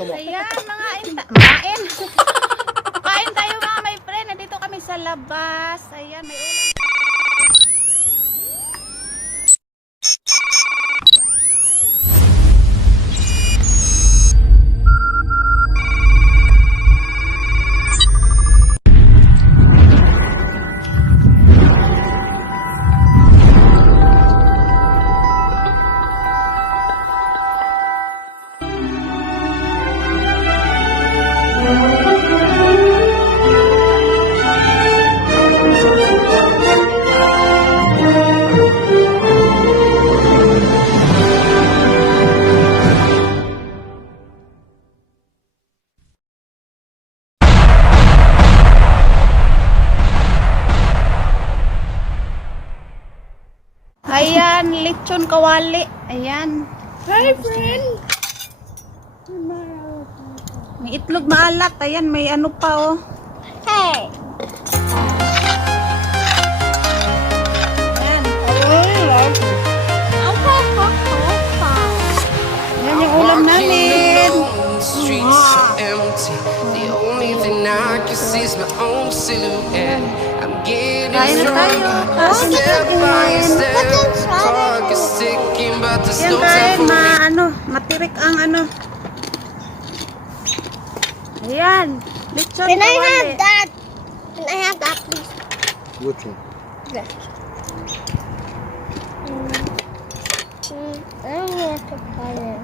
Ayan, kain. Kain tayo mga my friend. Nandito kami sa labas. Ayan, may ulam. Ayan, lechon kawali. Ayan. Hi, friend. May itlog maalat. Ayan, may ano pa oh. Hey. Ayan. Ayan yung ulam namin. Streets are empty. The only thing I can see is my own silhouette. I'm getting Kain na tayo. stronger, step by step. Clock is ticking, but there's Ayan no time kain, for me. matirik ang ano. Ayan, lechon Can I kawali. have that? Can I have that, please? Which one? Yes. I don't want to cut it.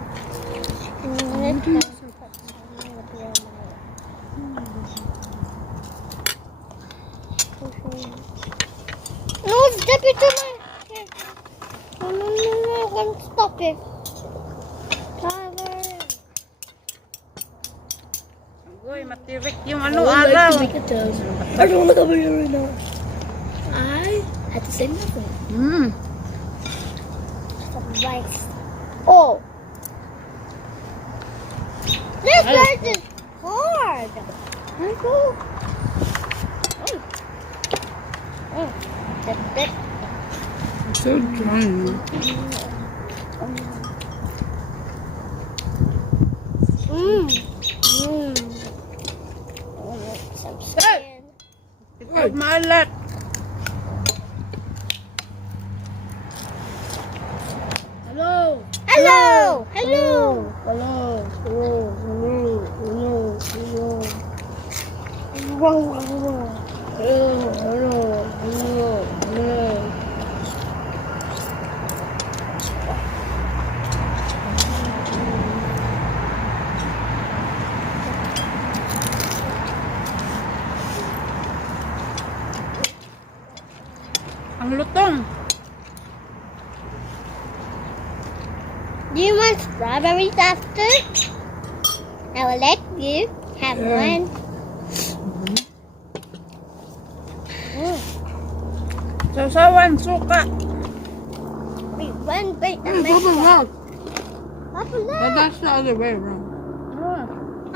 No, step it to my... No, I want to stop it. Uy, matirik yung ano, araw. I don't want to cover you right now. I had to say nothing. Rice. Oh. This rice is hard. Oh. It's so dry. Some skin. Itlog maalat. Hello. Hello. Hello. Hello. Hello. Hello. Hello. Hello. Hello. Hello. Hello. Hello. Hello. Ang lutong. Do you want strawberries after? I will let you have one. Sausawan, suka. Wait, one bite. That makes Bubble Papa, look. But that's the other way around.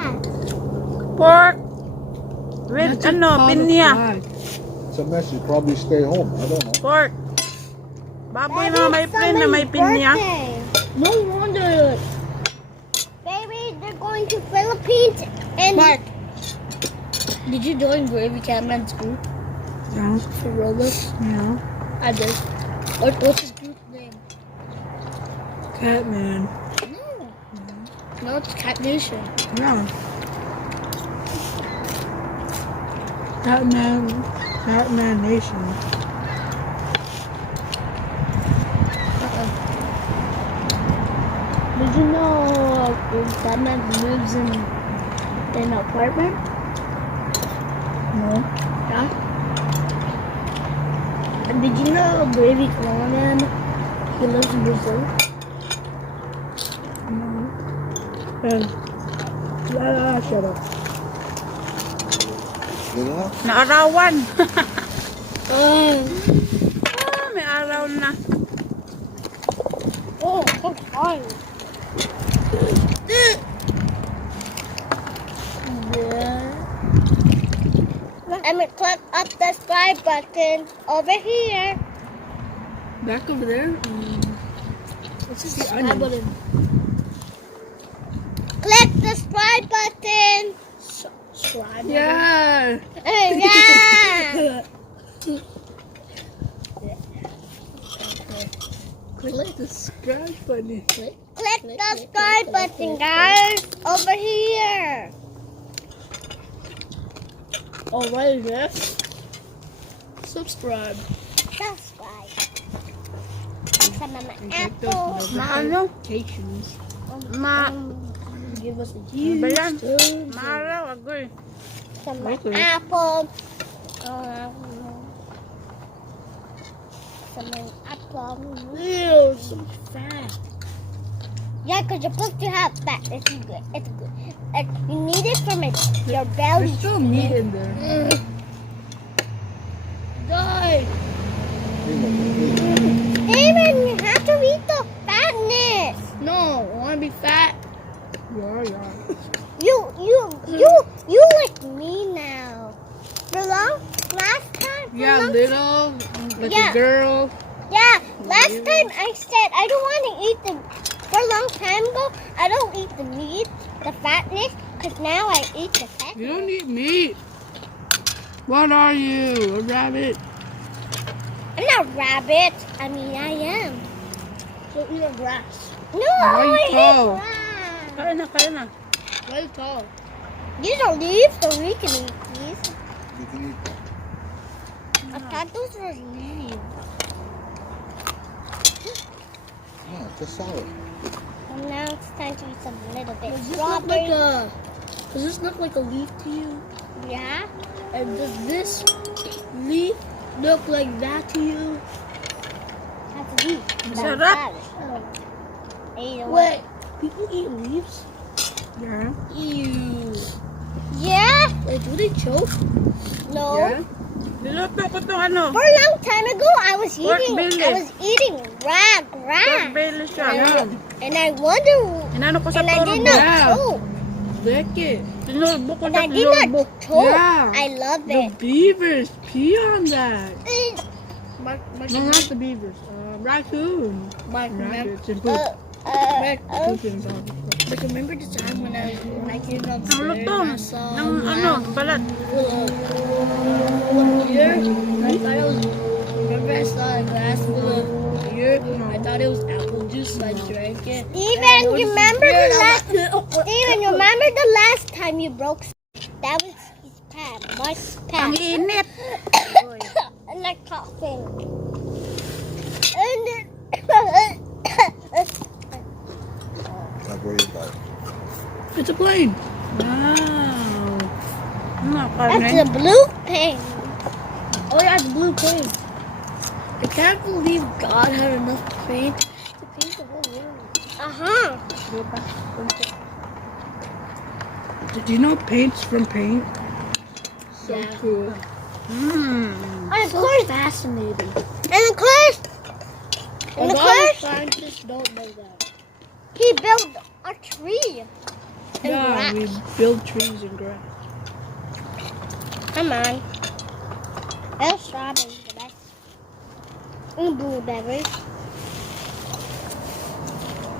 Ah. Pork. With ano, pinya. It's a mess. You probably stay home. I don't know. Pork. Baboy mga may friend na may pinya. No wonder. Baby, they're going to Philippines and... Mark, did you join Gravy Catman's group Yeah. for Roblox? Yeah. I did. What's his group name? Catman. No, it's Cat Nation. Yeah. Catman Nation. Did you know Catman lives in an apartment? No. Yeah. And did you know Gravy Catman, he lives in Brazil? Shut up. Yeah. Naarawan. May araw na. Oh, so hard. I'm gonna click up the subscribe button over here. Back over there. What's this? The Subscribe onion. button. Click the subscribe button. Subscribe. Yeah. Yeah. Click the subscribe button. Click the subscribe button, guys. Over here. Oh, what is this? Subscribe. Subscribe. Some of my Click those apples. notifications. Give us a Ba yan? huge Maaraw, agoy. Some of my Okay. apples. Some of my apples. Ew, some fat. Yeah, because you're supposed to have fat. It's good. It's good. You need it from your belly. There's still meat in there. Die. Even you have to eat the fatness. No, I want to be fat. Yeah. You like me now. For last time. for Yeah, long- little, like Yeah. a girl. Yeah, last time I said I don't want to eat the. For a long time ago, I don't eat the meat, the fatness, because now I eat the fatness. You don't eat meat. What are you? A rabbit? I'm not a rabbit. I mean, I am. So eat a grass. No, Why you I eat tall? grass. Kaya na. Well tall. These are leaves, so we can eat these. You can eat that. I thought those were leaves. No, it's a salad. And now it's time to eat some little bit Does this look like strawberry. Does this look like a leaf to you? Yeah. And does this leaf look like that to you? That's a leaf. Sarap. Salad. Either way. Wait, people eat leaves? Yeah. Ew. Yeah. Wait, do they choke? No. Yeah. Niluto ko to ano. For a long time ago, I was Pork belly. eating raw Pork grass, belly siya. Yeah. and I wonder, Inano ko sa and I turbo. did not Yeah. choke, Lick it. Tinurbo ko and sa I did not turbo. choke. Yeah. I love The it. beavers pee on that. Mark, No, not the beavers. Raccoon. Rabbits and poop. Poop in the dog. Like, remember the time when I came Ang downstairs and I lutong. saw Ng ano, balat. full of beer? I thought it was, remember I saw a glass full of beer? I thought it was apple juice, so I drank it. Steven, you remember Beer, the and last? I'm like, Steven, you remember the last time you broke? That was his pad, Mark's pad. Ang init. And like coughing. And then, Like where you got it. It's a plane. Wow. that's the blue pen. oh yeah, it's blue paint. I can't believe God had enough paint to paint the whole world. Did you know paint's from paint? So Yeah. cool. And of So course, fascinating. and of course, A and of lot of course, scientists don't know that. he built a tree. And Yeah, grass. we build trees and grass. Come on. And strawberries the best. And blueberries.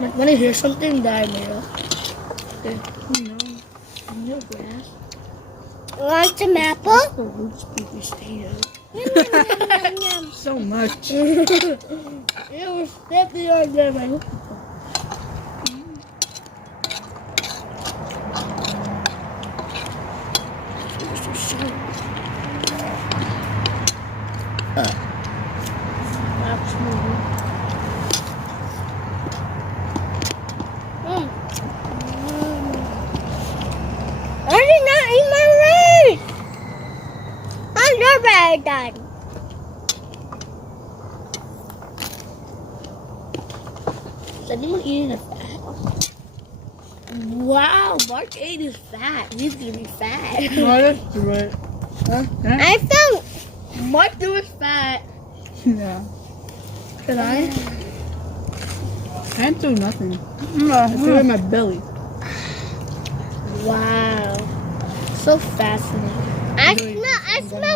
Like when I hear something that I made up. No. Grass. Want some apple? The roots people stay out. Yum, yum, yum, yum. So much. It was stepping on them. I hope. I did not eat my rice. I'm so bad, Dad. Is anyone eating a fat? Wow, Mark ate his fat. He's gonna be fat. Oh, let's do it. Huh? I found Mark do his fat. Yeah. Can I? Can't do nothing. I feel in my belly. Wow. So fascinating. I smell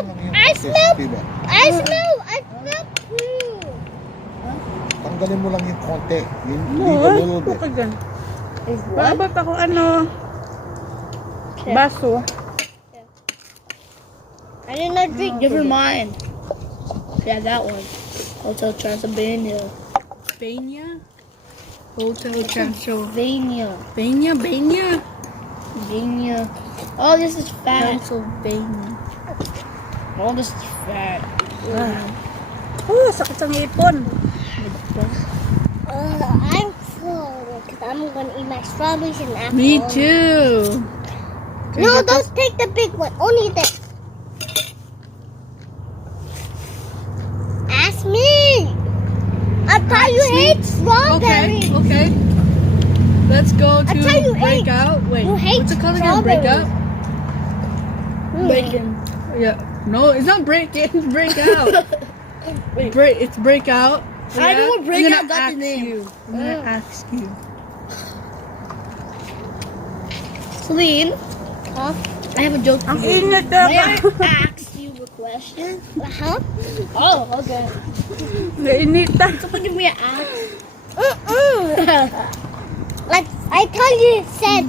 food. Tanggalin mo lang yung konti. Yung No, leave a little bit. okay dyan. Is what? Bakit ako ano? Baso. I did not drink. Never mind. Yeah, that one. Hotel Transylvania. Bania? Hotel Transylvania. Vania. Bania? Vania. Oh, this is fat. Pennsylvania. Oh, this is fat. Oh, sakit sa ngipon. I'm full because I'm gonna eat my strawberries and apples. Me too. No, don't take the big one. Only this. Ask me. I thought you hate strawberries. Okay. Let's go I tell you, to breakout. Wait, you hate what's it called again? strawberries. Breakout? Bacon. Yeah. No, it's not break in. It's breakout. It's breakout. I know what I'm breakout gonna got the ask name. you. I'm gonna ask you. Celine, I have a joke for Ang you. ingat May I na. ask you a question? Uh-huh. Oh, okay. Nainitan. So, give me an ask. Like I told you, said,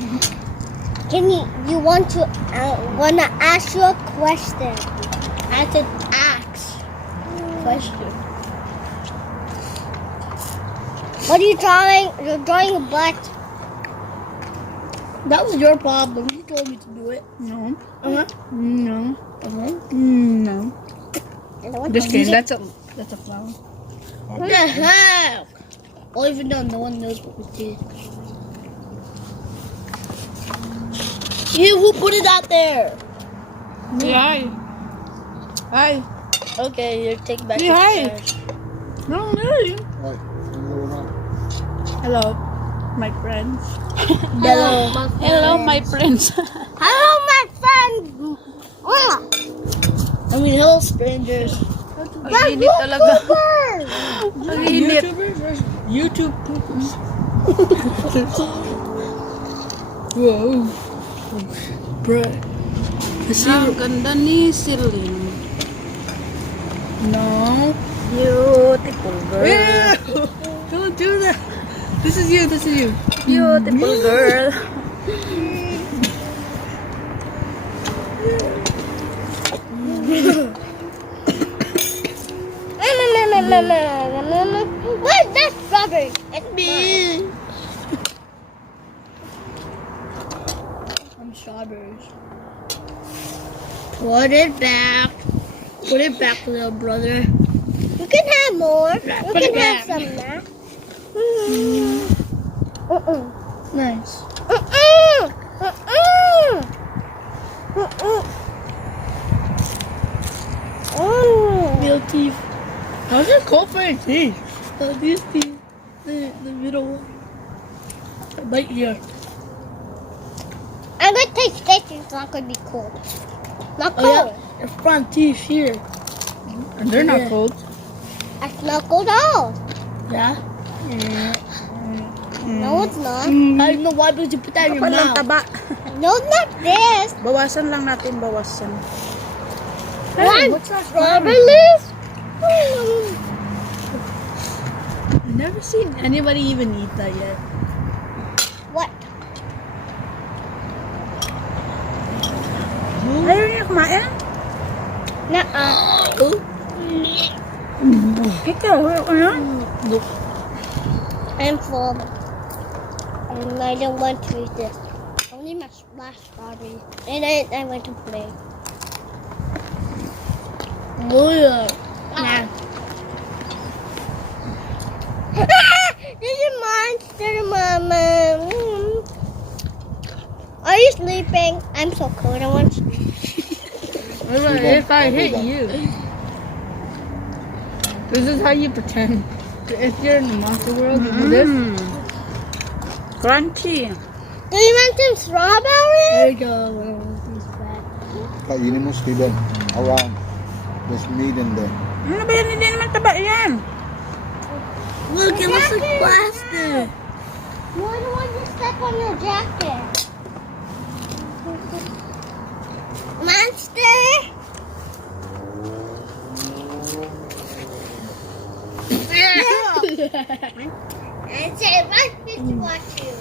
can you want to wanna ask you a question? I said ask. Question. What are you drawing? You're drawing a butt. That was your problem. You told me to do it. No. Uh-huh. No. Uh-huh. No. And I want Just to kidding. That's a flower. What the hell? Well, even though no one knows what we did. You, who put it out there? Hi. Hi. Okay, you take back Hey, your hi. trash. No, really. Ay, ano na? Hello, my friends. Hello. Hello, my friends. Hello, my friend. I mean, hello, strangers. Ang init talaga. YouTuber. Ang init. YouTube. Wow. Bruh. Ang ganda ni Celine. No. Beautiful girl. Ew. Don't do that. This is you. Beautiful girl. Where's that strawberry? It's me. I'm strawberries. Put it back. Put it back, little brother. You can have more. You Put it can have back. some now. Nice. Real teeth. How's it cold for your teeth? These teeth. The middle one. Right here. I'm gonna take this. It's not gonna be cold. Not Oh, cold. yeah. Your front teeth here. And they're not Yeah. cold. It's not cold at all. Yeah? No, it's not. I don't know why, because you put that in your Kapal lang mouth. taba. No, not this. Bawasan lang natin, bawasan. One what's that? strawberries. I've never seen anybody even eat that yet. What? Ayaw niya kumain? Nuh-uh. Oh. Ikaw, ano? I'm full. And I don't want to eat this. Only my last strawberry. And I went to play. Oh, yeah. Nah. There's a monster, Mama. Are you sleeping? I'm so cold. I want to sleep. If I hit you. This is how you pretend. If you're in the monster world, you do this. Crunchy. Do you want some strawberries? There you go. He's back. Kainin mo, Steven. Around. There's meat in there. Ano ba yan? Hindi naman taba yan. Look, it looks like plastic. No, I don't want to step on your jacket. Monster! And say, run, fish, watch you.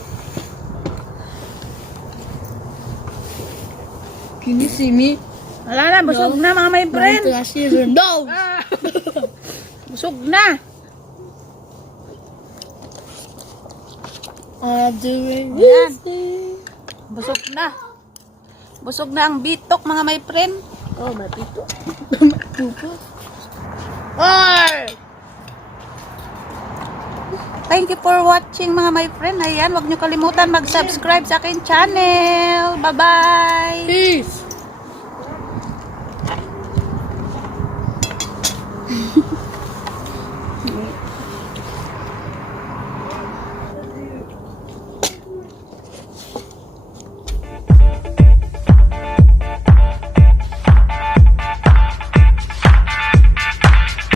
Can you see me? Wala na, busog na mga my friend. No! Busog na. Doing Ayan. Busog na. Busog na ang bitok mga my friend. Oh, my people. Thank you for watching mga my friend. Ayan, huwag nyo kalimutan mag-subscribe sa akin channel. Bye-bye. Peace!